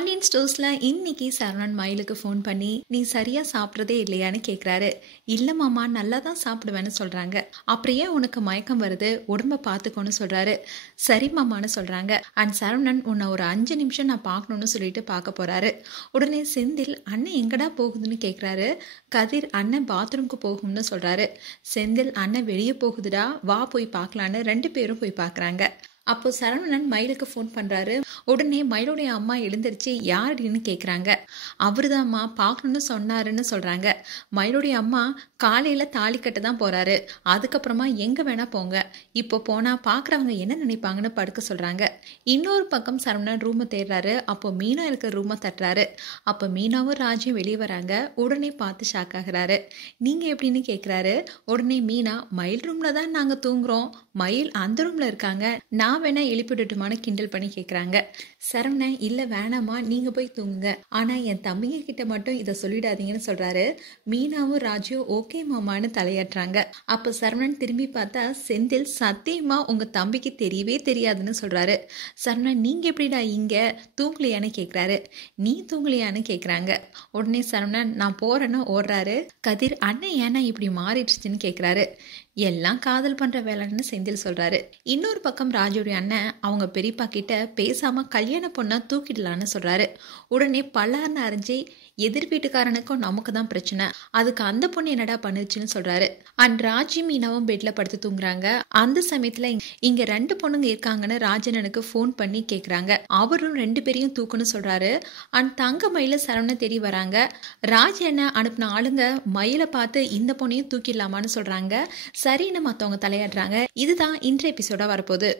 பாண்டியன் ஸ்டோர்ஸ்ல இன்னைக்கு சரவணன் மயிலுக்கு ஃபோன் பண்ணி நீ சரியா சாப்பிட்றதே இல்லையான்னு கேட்குறாரு. இல்லை மாமா, நல்லா தான் சாப்பிடுவேன்னு சொல்றாங்க. அப்படியே உனக்கு மயக்கம் வருது, உடம்ப பார்த்துக்கோன்னு சொல்றாரு. சரி மாமான்னு சொல்றாங்க. அண்ட் சரவணன் உன்னை ஒரு 5 நிமிஷம் நான் பார்க்கணும்னு சொல்லிட்டு பார்க்க போறாரு. உடனே செந்தில் அண்ணன் எங்கடா போகுதுன்னு கேட்குறாரு. கதிர் அண்ணன் பாத்ரூம்க்கு போகும்னு சொல்றாரு. செந்தில் அண்ணன் வெளியே போகுதுடா, வா போய் பார்க்கலான்னு 2 பேரும் போய் பார்க்குறாங்க. அப்போ சரவணன் மயிலுக்கு ஃபோன் பண்றாரு. உடனே மயிலுடைய அம்மா எழுந்திருச்சு யாருன்னு கேட்குறாங்க. அவருதாம்மா, பார்க்கணும்னு சொன்னாருன்னு சொல்றாங்க. மயிலுடைய அம்மா காலையில தாலி கட்ட தான் போறாரு, அதுக்கப்புறமா எங்க வேணா போங்க, இப்போ போனா பார்க்குறவங்க என்ன நினைப்பாங்கன்னு படுக்க சொல்றாங்க. இன்னொரு பக்கம் சரவணன் ரூமை தேடுறாரு. அப்போ மீனா இருக்கிற ரூமை தட்டுறாரு. அப்போ மீனாவும் ராஜியும் வெளியே வராங்க. உடனே பார்த்து ஷாக் ஆகுறாரு. நீங்க எப்படின்னு கேட்குறாரு. உடனே மீனா, மயில் ரூம்ல தான் நாங்க தூங்குறோம், மயில் அந்த ரூம்ல இருக்காங்க, நான் வேணா எழுப்பிட்டுமான்னு கிண்டல் பண்ணி கேட்குறாங்க. சரவணன், இல்லை வேணாமா, நீங்க போய் தூங்குங்க, ஆனா என் தம்பிங்க கிட்ட மட்டும் இதை சொல்லிடாதீங்கன்னு சொல்றாரு. மீனாவும் ராஜியும் ஓகே மாமான்னு தலையாட்டுறாங்க. அப்ப சரவணன் திரும்பி பார்த்தா செந்தில், சத்தியமா உங்க தம்பிக்கு தெரியவே தெரியாதுன்னு சொல்றாரு. சரவணன், நீங்க எப்படிடா இங்க தூங்கலையான்னு கேட்குறாரு. நீ தூங்கலையான்னு கேட்குறாங்க. உடனே சரவணன் நான் போறேன்னு ஓடுறாரு. கதிர், அண்ணன் ஏன்னா இப்படி மாறிடுச்சுன்னு கேட்குறாரு. எல்லாம் காதல் பண்ற வேலைன்னு செந்தில் சொல்றாரு. இன்னொரு பக்கம் ராஜுடைய அண்ணன் அவங்க பெரியப்பா கிட்ட பேசாம கல்யாண பொண்ணா தூக்கிடலான்னு சொல்றாரு. உடனே பல்லார்னு அரைஞ்சி, எதிர் வீட்டுக்காரனுக்கும் நமக்கு தான் பிரச்சனை, அதுக்கு அந்த பொண்ணு என்னடா பண்ணுச்சுன்னு சொல்றாரு. அண்ட் ராஜி மீனாவும் பெட்ல படுத்து தூங்குறாங்க. அந்த சமயத்துல இங்க 2 பொண்ணுங்க இருக்காங்கன்னு ராஜனனுக்கு ஃபோன் பண்ணி கேக்குறாங்க. அவரும் 2 பேரையும் தூக்குன்னு சொல்றாரு. அண்ட் தங்க மயில சரவண தேடி வராங்க. ராஜ் என்ன அனுப்பின ஆளுங்க மயில பார்த்து இந்த பொண்ணையும் தூக்கிடலாமான்னு சொல்றாங்க. சரின்னு மத்தவங்க தலையாடுறாங்க. இதுதான் இன்றைய எபிசோடா வரப்போகுது.